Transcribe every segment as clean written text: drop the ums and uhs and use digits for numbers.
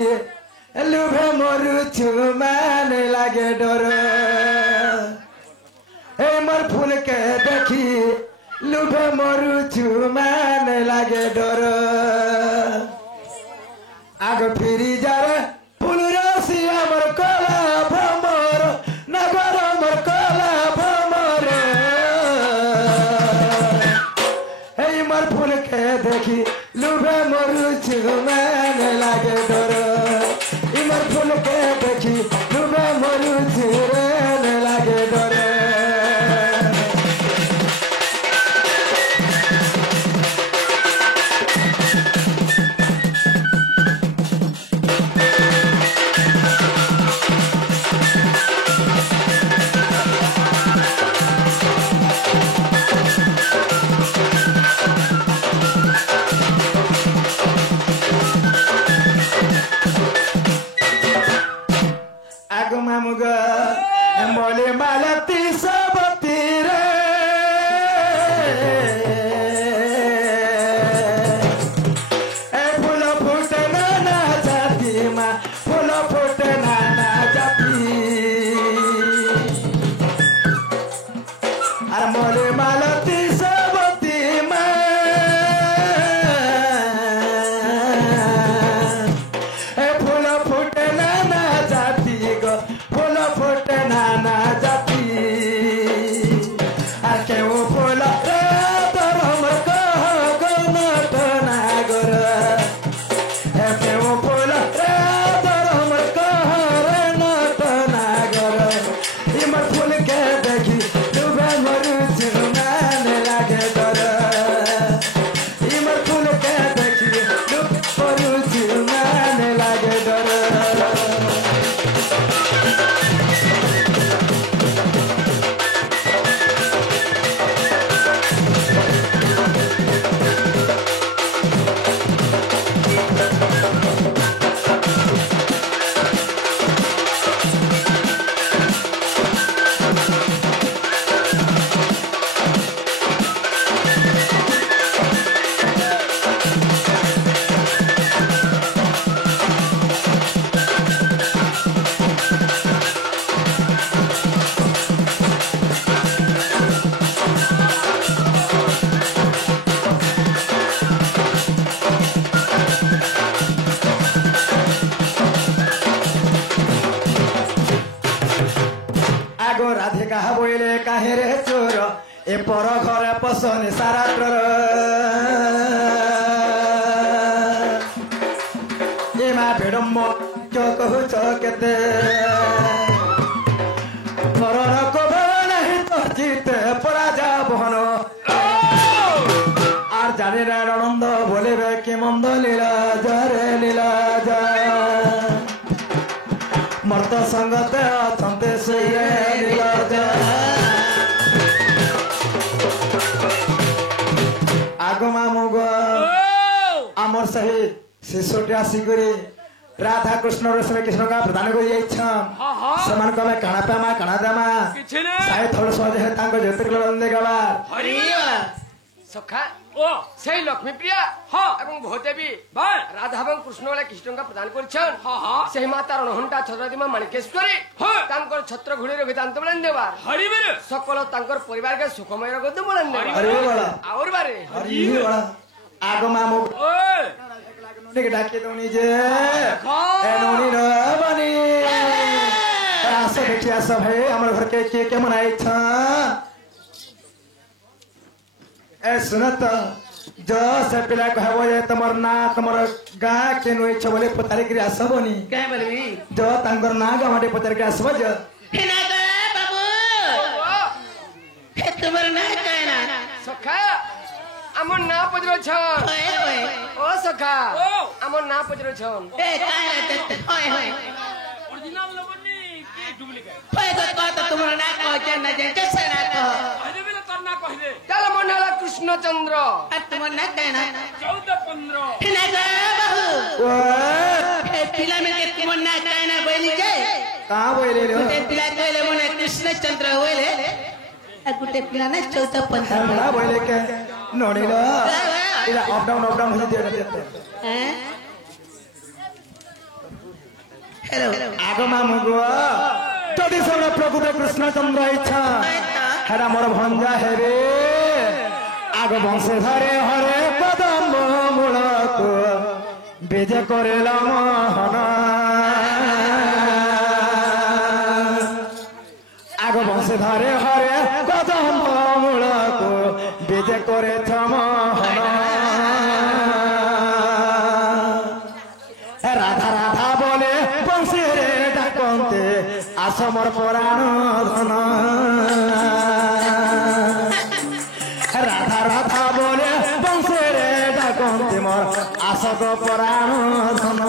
लुभे मरुछु माने लागे डर ए मोर फूल के देखी लुभे मरुछु माने लागे डर आग फिरी जारे फूल रसी हमर कला भमर नगर हमर कला भमर ए मोर फूल के देखी लुभे मरुछु माने लागे डर इमर फूल के देखी लुभे मरुछु माने लागे डर मोले मालती सबती रे ए फूल फूट नाना जाती माँ फूल फूट नाना जाती अरे मोले मालती सबती माँ ए फूल फूट नाना जाती गो फूल फूट नाना जाती आके वो फूल रे तोर हमर कह गनत नागर एके वो फूल रे तोर हमर कह रे नत नागर इमर फूल के देखी डूबे मरुछु माने लागे डर इमर फूल के देखी डूबे मरुछु माने लागे डर राधिका बोले काहे रे चोर ए पर घरे पसने सारा तर ए मा भेडम क्यों कहूच केते परर को नहीं तो जीते पराजा बहन आर जाने रे आनंद बोले बे कि मंद लीला जरे लीला जा मर्द संगते अछंते सुरे आगमा मुग आमर सही शिशुटी आसिकरी राधा कृष्ण रश्मि कृष्ण का प्रदान कर समान को काना पामा काना दामा साहे थोड़ा स्वाद है तांको ज्योतिर्ल बंदे गवा हरि सखा ओ सेही लक्ष्मी प्रिया हां एवं भोदेवी राधा एवं कृष्ण वाला कृष्ण का प्रदान करछन हां सेही माता रणहंटा छत्रदिमा माणिकेश्वरी हां तांकर छत्र घुड़ी रे वेदांत बलन देवा हरि बेरे सकल तांकर परिवार के सुखमय रगद बलन देवा हरि वाला और बारे हरि वाला आगमा मु ओए नोनी के डाके दोनी जे ए नोनी न बनी आसे देखिया सब है हमर घर के मनाई छ ए सुनत जो से पिला कहबो जे तमर ना तमर गा के नोई छ बोले पतारी के आसबनी काय बोलबी जो तांगर ना गा माटे पतारी के आसब ज हेना गा बाबू हे तमर ना काय ना सखा আমন না পজরো ছন ओए ओए ও সখা আমন না পজরো ছন ए काय रे ओए ओए ओरिजिनल लबनी की डुप्लीकेट ओए तो तुमर ना कह जे ना जे से ना कह আরে বেলে তোর না কইলে তাহলে মনালা কৃষ্ণচন্দ্র আর तुमर ना काय ना 14 15 हेना गा बाबू हे पिला में के तुमर ना काय ना बोली जे कहां बोले रे ते पिला कहले मने कृष्णचंद्र होले आ गुटे पिला ना 14 15 बड़ा बोले के नोनी लो इला अप डाउन हो दे हैं আগ মামু গো যদি সব প্রকৃত কৃষ্ণচন্দ্র ইচ্ছা হেরা মোর ভঞ্জা হেবে আগ বংশে ধরে হরে কদম্ব মূলক বেজে করিল মোহন আগ বংশে ধরে হরে কদম্ব মূলক বেজে করেছ মোহন রাধা রাধা বলে বংশীর ডাকন্তে আসমর পরাণ ধন রাধা রাধা বলে বংশীর ডাকন্তে মোর আসক পরাণ ধন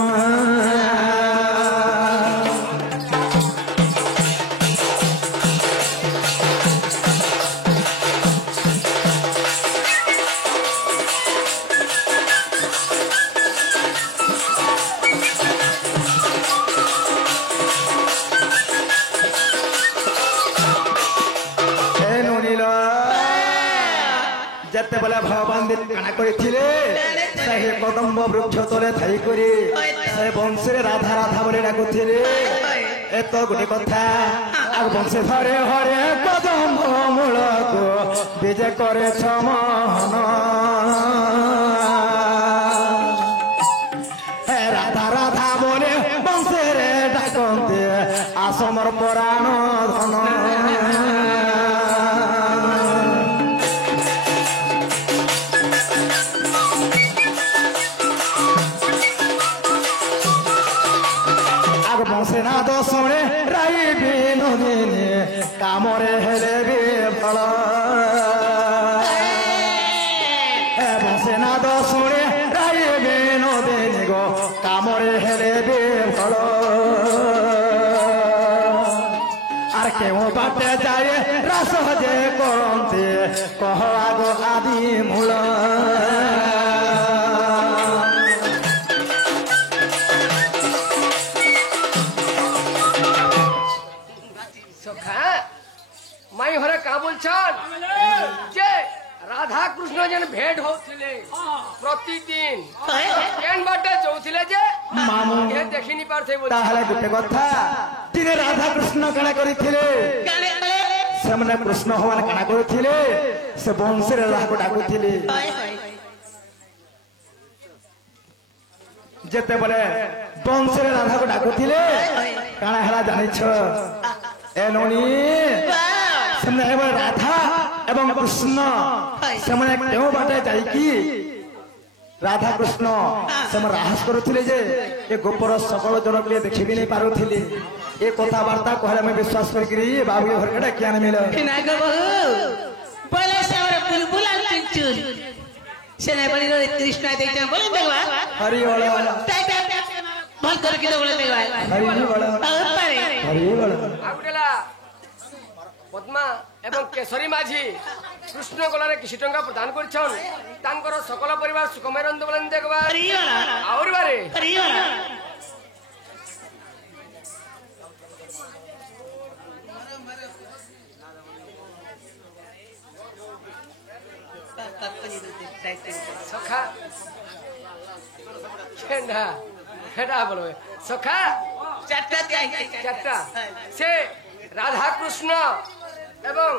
যেতেবেলে ভগবান কাଣା করেছিলে সেই কদম্ব বৃক্ষ তলে থাই করে সেই বংশে রাধা রাধা বলে ডাকুଥିଲେ এত গোটে কথা আর বংশে ধরে হরে কদম্ব মূলক বিজে করেছ মোহন রাধা রাধা বলে বংশের ডাকন্তে আসমর পরাণ ধন বংশেনাদ শুনে রাই বিনোদিনী কামরে হেলে বিফল বংশেনাদ শুনে রাই বিনোদিনী গো কামরে হেলে বিফল আর কেউ বাটে যায় রাস যে করন্তে কহ আগ আদি মূল মাই ঘরে কা বলছন যে রাধা কৃষ্ণ যেন ভেট হউছিলে প্রতিদিন কেন বাটে যাউছিলে যে মামু কে দেখিনি পারছে তাহলে গোটে কথা দিনে রাধা কৃষ্ণ কাଣା করিଥିଲେ ସେମାନେ କୃଷ୍ଣ ଭଗବାନ କାଣା କରୁଥିଲେ ସେ ବଂଶୀରେ ରାଧାକୁ ଡାକୁଥିଲେ ଯେତେବେଳେ ବଂଶୀରେ ରାଧାକୁ ଡାକୁଥିଲେ କାଣା ହେଲା ଜାଣିଛ ଏ ନଣୀ ସେମାନେ ଏଭଳି ରାଧା ଏବଂ କୃଷ୍ଣ ସେମାନେ କେଉଁ ବାଟେ ଯାଇକି ରାଧା କୃଷ୍ଣ ସେମାନେ ରାହାସ କରୁଥିଲେ ଯେ ଏ ଗୋପର ସକଳ ଜନପ୍ରିୟ ଦେଖିବି ନେଇ ପାରୁଥିଲେ ଏ କଥାବାର୍ତ୍ତା କହିଲେ ଆମେ ବିଶ୍ୱାସ କରିକିରି ବାବୁ ଘରକେ ଡାକି ଆଣିମିଲ ହରିବଳ পদ্মা এবং কেশরী মাঝি কৃষ্ণ গলারে কিছু টঙ্কা প্রদান করছন তাঙ্কর সকল পরিবার সুখময় রন্ধ বলেন দেখবার আউরি বারে সখা কেন্ডা হেডা বলো সখা চারটা সে রাধা কৃষ্ণ এবং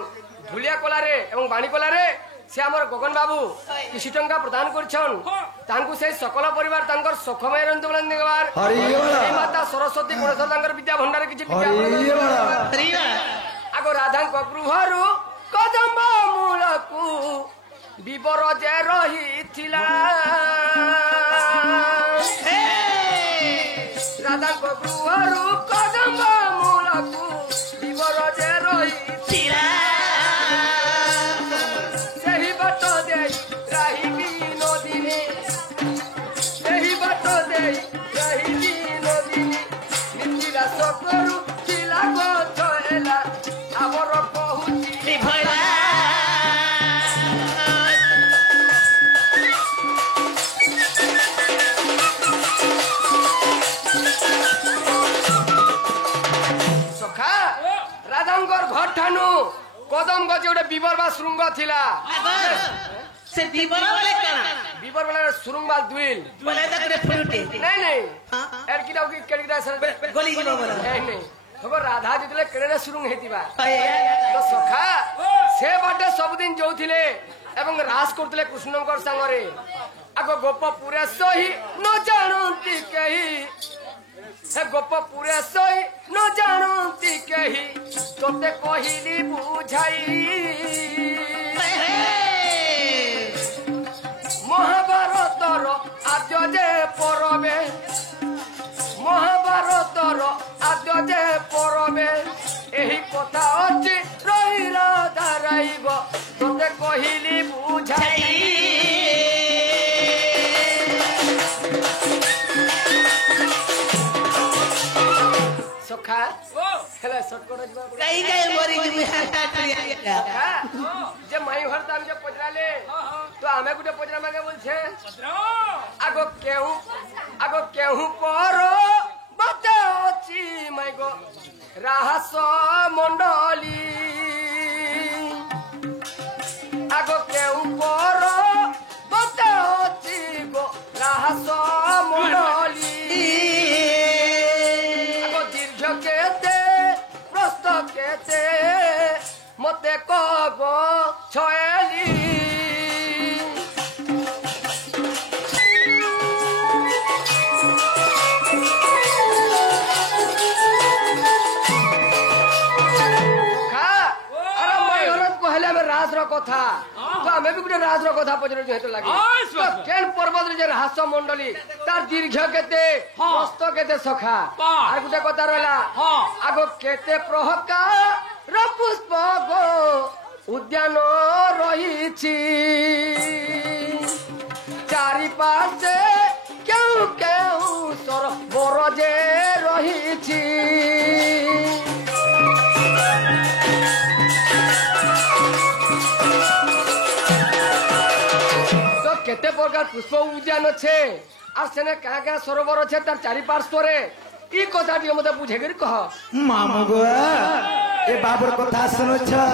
ধুলিয়া কলারে এবং বাণী কলারে সে আমার গগন বাবু কিছু টঙ্কা প্রদান করছন তাঙ্কু সেই সকল পরিবার তাঙ্কর সুখময় রন্ধ বলেন দেখবার মাতা সরস্বতী গণেশ তাঙ্কর বিদ্যা ভণ্ডারে কিছু আগ রাধাঙ্ক গৃহরু কদম্ব মূলকু বিবর যে রহিছিলা রাধাঙ্ক গৃহরু কদম্ব মূলকু বিবর যে রহিছিলা সেই বাট দেই রাহি বিনোদিনী সেই বাট দেই রাহি বিনোদিনী নিতিরা সকরু ছিলা গছ এলা আমর কহুছি ভয়লা রাধাঙ্কর ঘর ঠানু কদম গছে গোটে বিবর বা শৃঙ্গ লা से दीवाना वाले काना बीबर वाला सुरुंग बाल दुइल बोले तक रे फुलुटे नहीं हां एडकी डाउकी केडकी सर गोली जीवा बोला नहीं खबर राधा जितले केडे सुरुंग हेतिबा अये तो सखा से बाटे सब दिन जोथिले एवं रास करतले कृष्णकर संगरे आगो गोप पूरे सही न जानती कही हे गोप पूरे सही न जानती कही तोते कहिली बुझाई महाभारतर आद्य जे परबे महाभारतर आद्य जे परबे एही कथा अछि रहिला धाराइब तोते कहिली बुझाई सखा हेला शॉर्टकट जबा कई गए मोरी जी बिहार काटरिया जे माई घर ताम जे पजराले तो आमे गुटे पजरा मागे बोलछे आगो केहू परो बते अछि माई गो राहस मंडली आगो केहू परो बते अछि गो राहस मंडली केते प्रस्त केते मते कब छयली राज कथा तो आम भी गोटे राज कथा पचार जेहेतु लगे केन पर्वत जे रास मंडली तार दीर्घ केते हस्त केते सखा आर गोटे कथा रहला आगो केते प्रहकार पुष्प गो उद्यान रही चारि पाशे केउ केउ सरोवर जे रही केते प्रकार पुष्प उद्यान छे और सेने कहा कहा सरोवर छे तार चारि पार्श्व रे ई कथा टी मते बुझे करी कह मामू गो ए बाबर कथा सुनो छ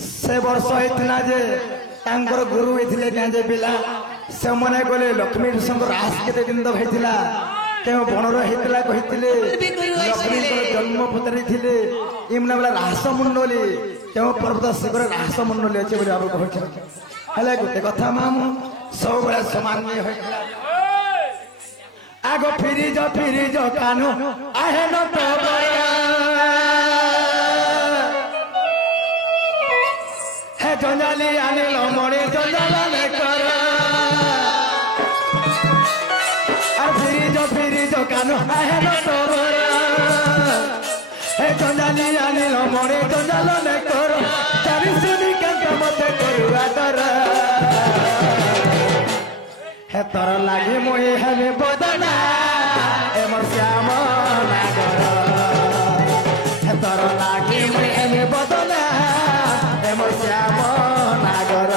से वर्ष हेतना जे तांकर गुरु हेथिले काजे बिला से मने गले लक्ष्मी संग रास केते दिन तो हेथिला ते बनर हेथिला कहिथिले लक्ष्मी जन्म पतरी थिले इमना वाला रास मंडली ते पर्वत शिखर रास मंडली अछि बोले बाबू कहछ हेले गोटे कथा मामू सब बड़ा समान नहीं होय आगो फिरी जो कानू आहे न तो बया हे जंजाली आनिल मणि जंजाला ने कर और फिरी जो कानू आहे न तो बया हे जंजाली आनिल मणि जंजाला ने कर चारि सुनी के मते करुआ डर हे तर लागे मोहि हमें बदना ए मोर श्याम नागर हे तर लागे मोहि हमें बदना ए मोर श्याम नागर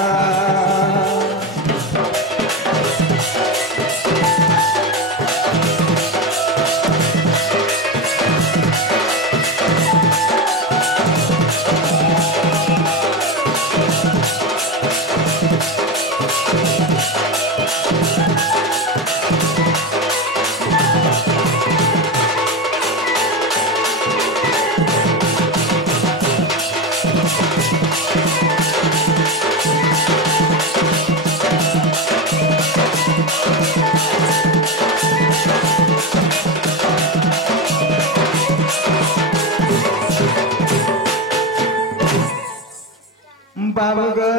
बाबू गो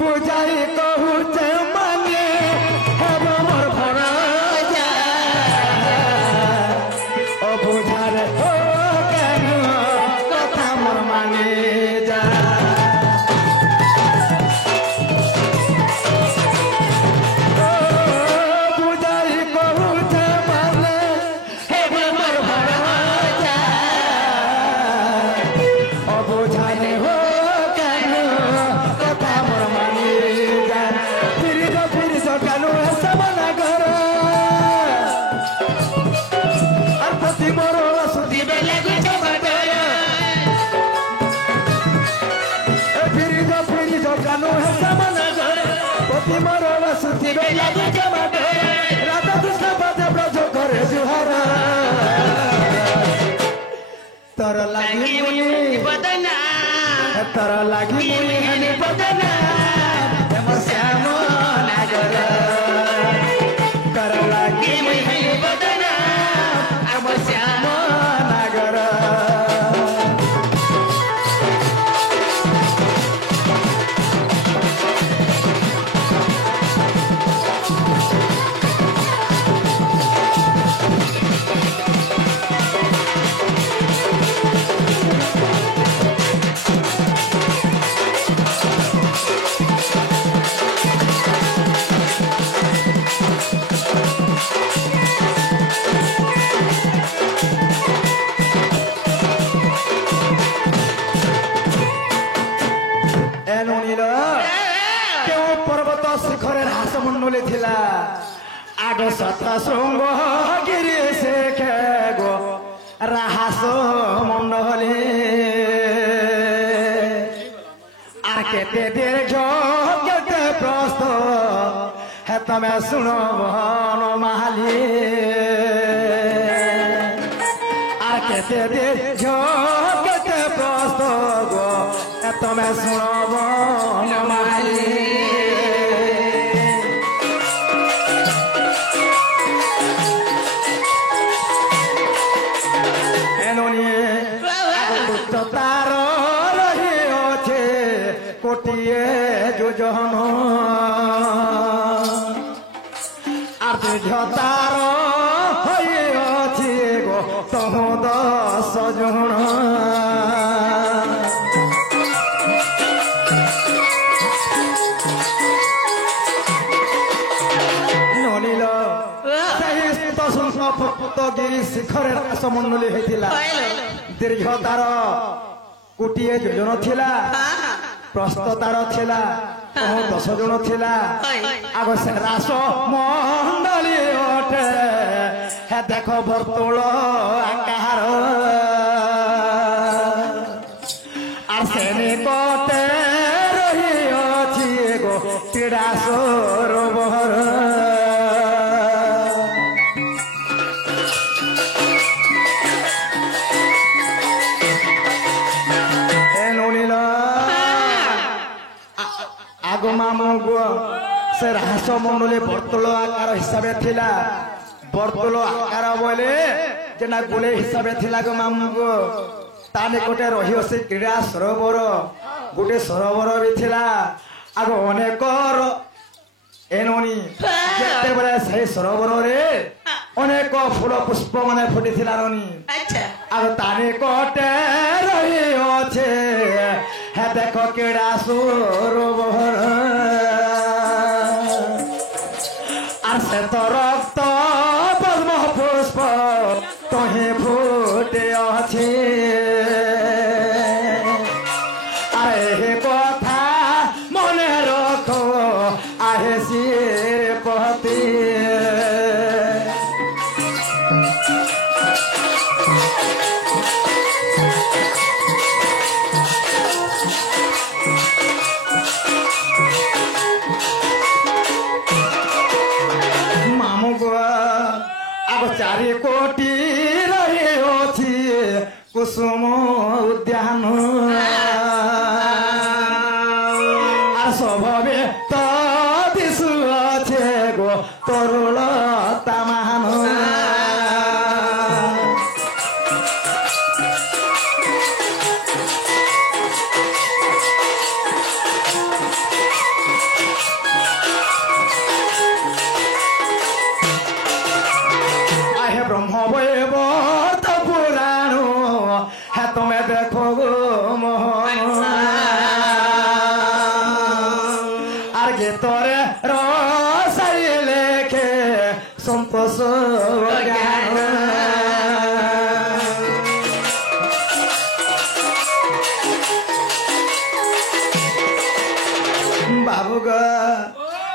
बुझाई कहू से माने हेब मोर भरा जा ओ बुझारे ओ केनु कथा मोर माने जा ओ बुझाई कहू से माने हेब मोर भरा जा ओ बुझारे हो ଅତି ମୋର ବାସୁତି ଗଲା ଦୁଃଖ ମାଟ ରାଧା କୃଷ୍ଣ ପଦେ ବ୍ରଜ କରେ ଜୁହାର ତୋର ଲାଗି ମୁନି ବଦନା ତୋର ଲାଗି ମୁନି ହେନି ବଦନା ମୋ ଶ୍ୟାମ ନାଗର ତୋର ଲାଗି ମୁନି ହେନି ବଦନା ମୋ ଶ୍ୟାମ ନାଗର মন্ডলী ଥିଲା আগ সত শৃঙ্গ গিরি শেখে গো রাহাস মন্ডলী আর কেতে দীর্ঘ কেতে প্রস্থ হে তুমি শুণ বন মাহালি আর কেতে দীর্ঘ কেতে প্রস্থ গো হে তুমি শুণ বন মাহালি তার রহিছে কোটিয়ে যোজন আর তার হইছে গো তহ 10 জন নলিল সেই সপ্তগিরি শিখরের আসমণ্ডলী হয়েছিল দীর্ঘ তার কোটিয়ে যোজন ଥିଲା প্রস্থ তার ଥିଲା 10 জন ଥିଲା আগ সে রাস মণ্ডলী ওঠে হে দেখো বর্তুল আকার আর সে নিকটে রহিছি গো ক্রীড়া সরোবর সে রাস মন্ডলী বর্তুল আকার হিসাবে ଥିଲା বর্তুল আকার বলে যেনা গোলে হিসাবে ଥିଲା গো মামুগো তা নিকটে রহিছে ক্রীড়া সরোবর গোটে সরোবর বি ଥିଲା আগ অনেকর এননি যেতেবেলে সেই সরোবরে অনেক ফুল পুষ্প মানে ফুটিছিল রনি আর তা নিকটে রহিছে হে দেখো ক্রীড়া সরোবর আর সে তো রক্ত পদ্ম পুষ্প তোহে ফুটে আছে আরে হে কথা মনে রাখো আহে শির পতি চারি কোটি রহিছি কুসুম উদ্যান আর স্বভাবে তো দিশু আছে গো তরুল তামান ব্রহ্মবৈবর্ত পুরাণ হে তুমি দেখো গো মোহন আর গীতরে রসাই লেখে সন্তোষ জ্ঞান বাবু গো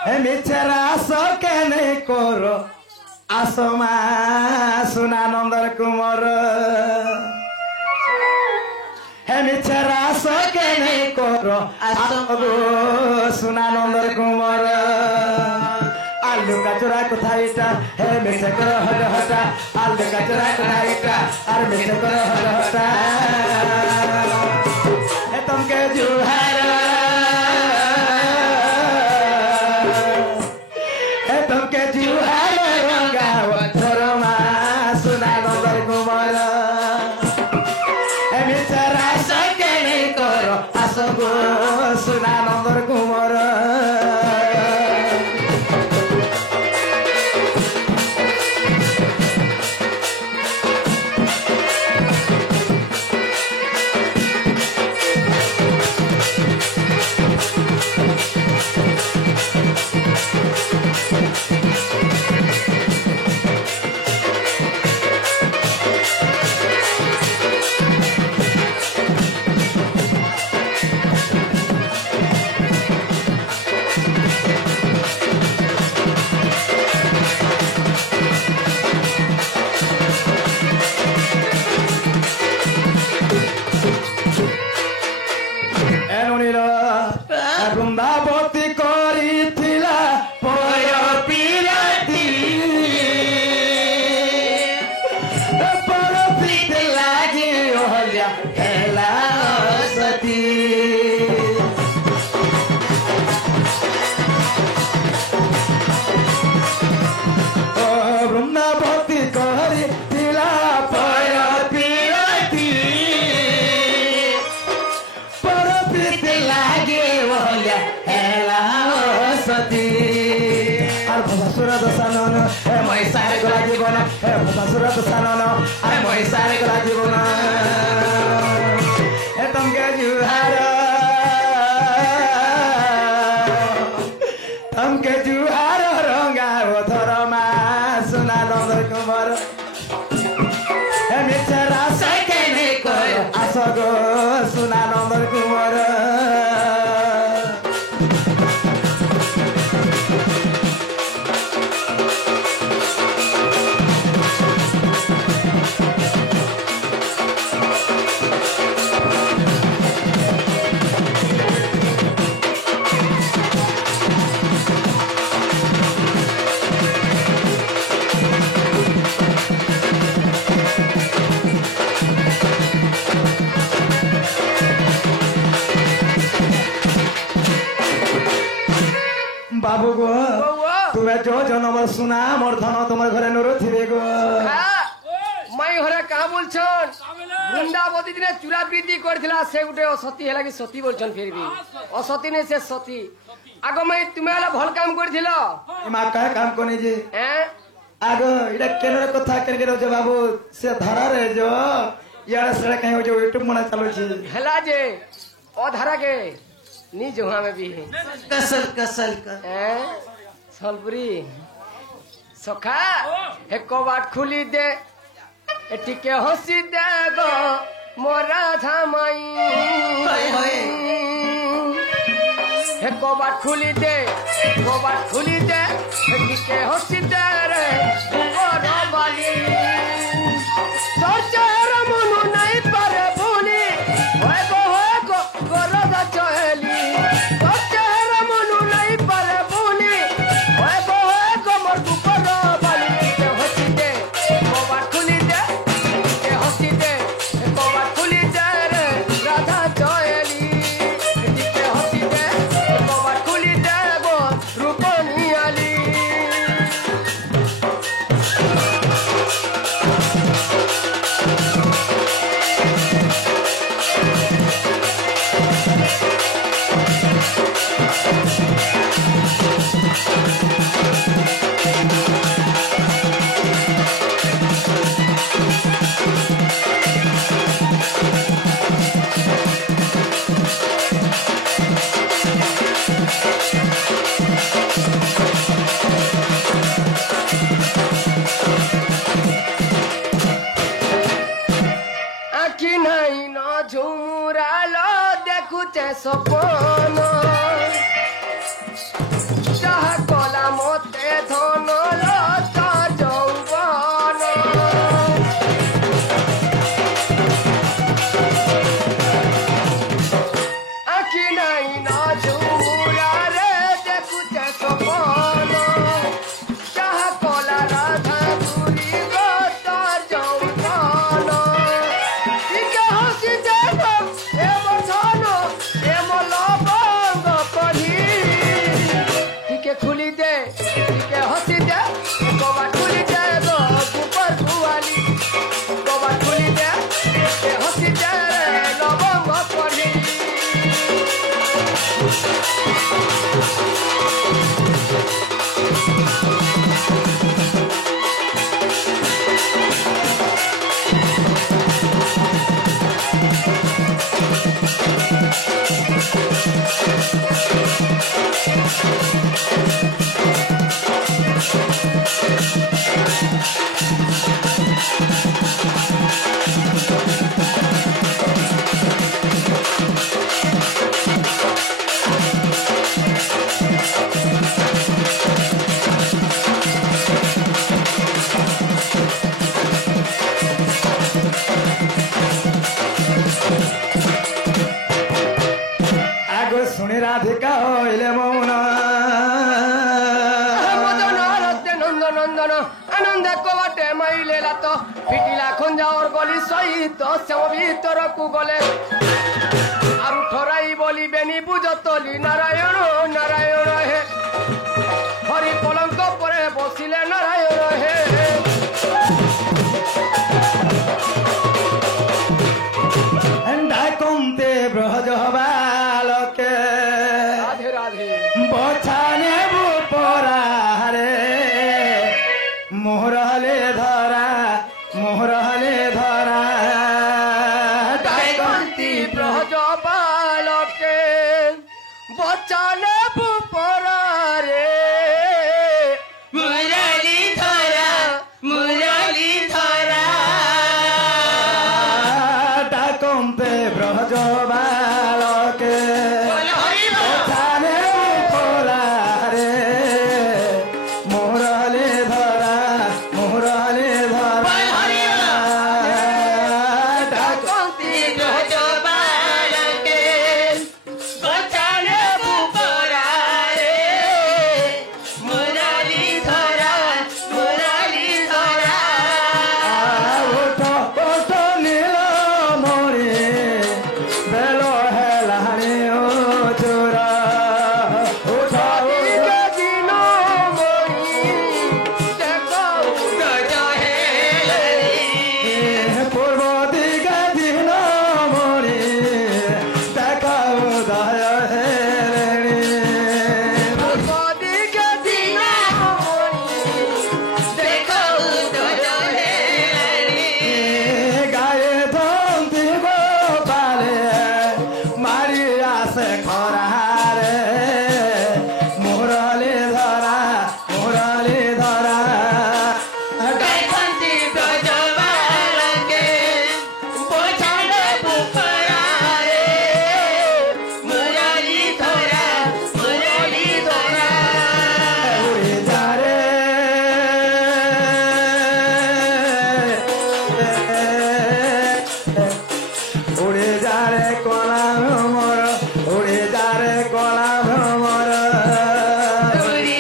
হে মিছেরা সকেনে করো আসমা সুনানন্দর কুমার হে মিছেরা সকেনে করো সুনানন্দর কুমার লুকা চোরা কোথায় এটা হে মিছে করো হট হটা আর লুকা চোরা কোথায় এটা আর মিছে করো হট হটা হে তুমকে জুহার হে তুমকে জুহার রঙ্গাও ধরমা সুনা নন্দর কুমার হে মিছে রাসা কেনে করো আসগো সুনা নন্দর কুমার বৃন্দাবতী করিছিলা পয় পিরাতি পর প্রীতি লাগি হলিয়া খেলা সতী বৃন্দাবতী করিছিলা পয় পিরাতি পর প্রীতি লাগি সতী আর ভবাসুর দশানন হে মহিষারে গলা জীবন হে ভবাসুর দশানন আর মহিষারে গলা জীবন হে তমকে জুহার রঙ্গা ও ধরমা সুনা নন্দর কুমার হে মিছে রাসা কেনে কর আসগো সুনা নন্দর কুমার বাবু গো তুমি जो জনমর সুনা মোর ধন তোমার ঘরে নরথিবে গো মাই ঘরে কা বলছন বৃন্দাবতী দিনে চূড়া বৃদ্ধি করেছিল সে গুটে অসতী হেলা কি সতী বলছন ফিরবি অসতী নে সে সতী আগ মাই তুমি হেলা ভাল কাম করেছিল মা কা কাম কোনি যে আগ এটা কেন কথা কেন কেন যে বাবু সে ধারা রে जो ইয়ার সেটা কাই যে ইউটিউব মনে চালুছি হেলা যে ও ধারা के नी जोहा में भी है कसल का सोलपुरी सखा हे कबाट खुली दे टिके हसी दे गो मोरा धामाई हे कबाट खुली दे टिके हसी दे रे मोरा बाली सोचर मनु नहीं पारे भूली होए गो गोरदा चहेली सोचर मनु नहीं पारे भूली होए गो मोर दुपर बाली के हसी दे कबाट खुली दे के हसी दे कबाट खुली दे रे राधा चहेली के हसी दे कबाट खुली दे गो रूपनी आली आखि नहीं न झुमुरालो देखुचे सपन जहा कला मते धन लता जौवन आखि नहीं न झुमुराले देखुचे सपन রইলে মৌন মদন রতে নন্দ নন্দন আনন্দে কবাটে মাইলে লাত ফিটিলা খঞ্জাওর গলি সহিত শ্যাম ভিতরকু গলে আর ঠরাই বলিবেনি বুঝতলি নারায়ণ নারায়ণ হে হরি পলঙ্ক পরে বসিলে নারায়ণ হে ডাকন্তে ব্রজ বালকে রাধে রাধে বছানে পরারে মোহরলে ধরা মোহরলে ধরা ডাকন্তি ব্রজ বালকে বচানে পুপরারে মুরলি ধরা ডাকন্তে ব্রজ বালকে বছানে পরারে মোহরলে ধরা মোহরলে ধরা ডাকন্তি ব্রজ বালকে বচানে পুপরারে মুরলি ধরা ওঠ ওঠ নীল মরে বেল হেলানি ও চোরা ওঠ দিকে দিন মরি দেখো ব্রজ হেলানি পূর্ব দিকে দিন মরে দেখা উদয় হেলেনি দিকে দিন মরি দেখো ব্রজ হেলানি গায়ে ধন্তি গোপালে মারি আসে খরারে মুরলি ধরা ডাকন্তি ব্রজ বালকে বচানে পুপরারে মুরলি ধরা উড়ে যারে উড়ে যারে কলা ভ্রমর উড়ে যারে কলা ভ্রমর উড়ি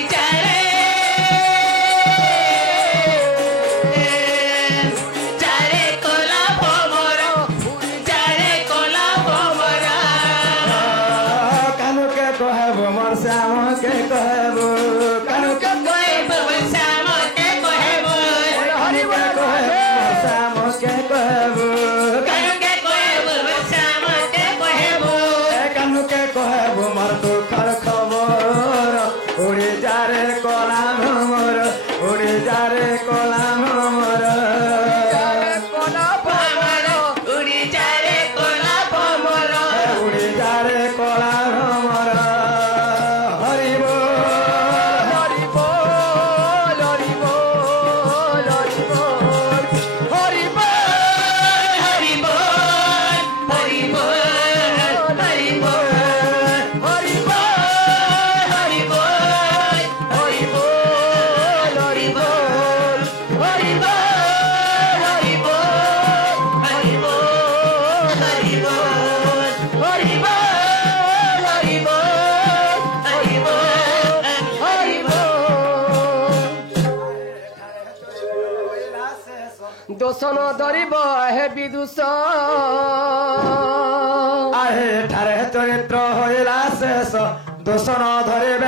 চারে কলা ভমর কানুকে কহেব মোর শ্যামকে কহেব কানুকে কহেব শ্যামকে কহেব কানুকে কহেব মোর শ্যামকে কহেব কানুকে কহেব শ্যামকে কহেব কানুকে কহেব মোর দুঃখর খবর উড়ে যারে কলা ভ্রমর উড়ে যারে কলা ভ্রমর কলা ভমর উড়ি চারে কলা ভমর উড়ে যারে কলা ভ্রমর হরিব হরি বল হরি বল হরি বল হরি বল হরি বল হরি বল হরি বল হরি বল হরি বল হরি বল হরি বল হরি বল হরি বল হরি বল হরি বল হরি বল হরি বল হরি বল দোষণ ধরিব হে বিদুষ আহে ঠারে চরিত্র হইলা শেষ দূষণ ধরিবে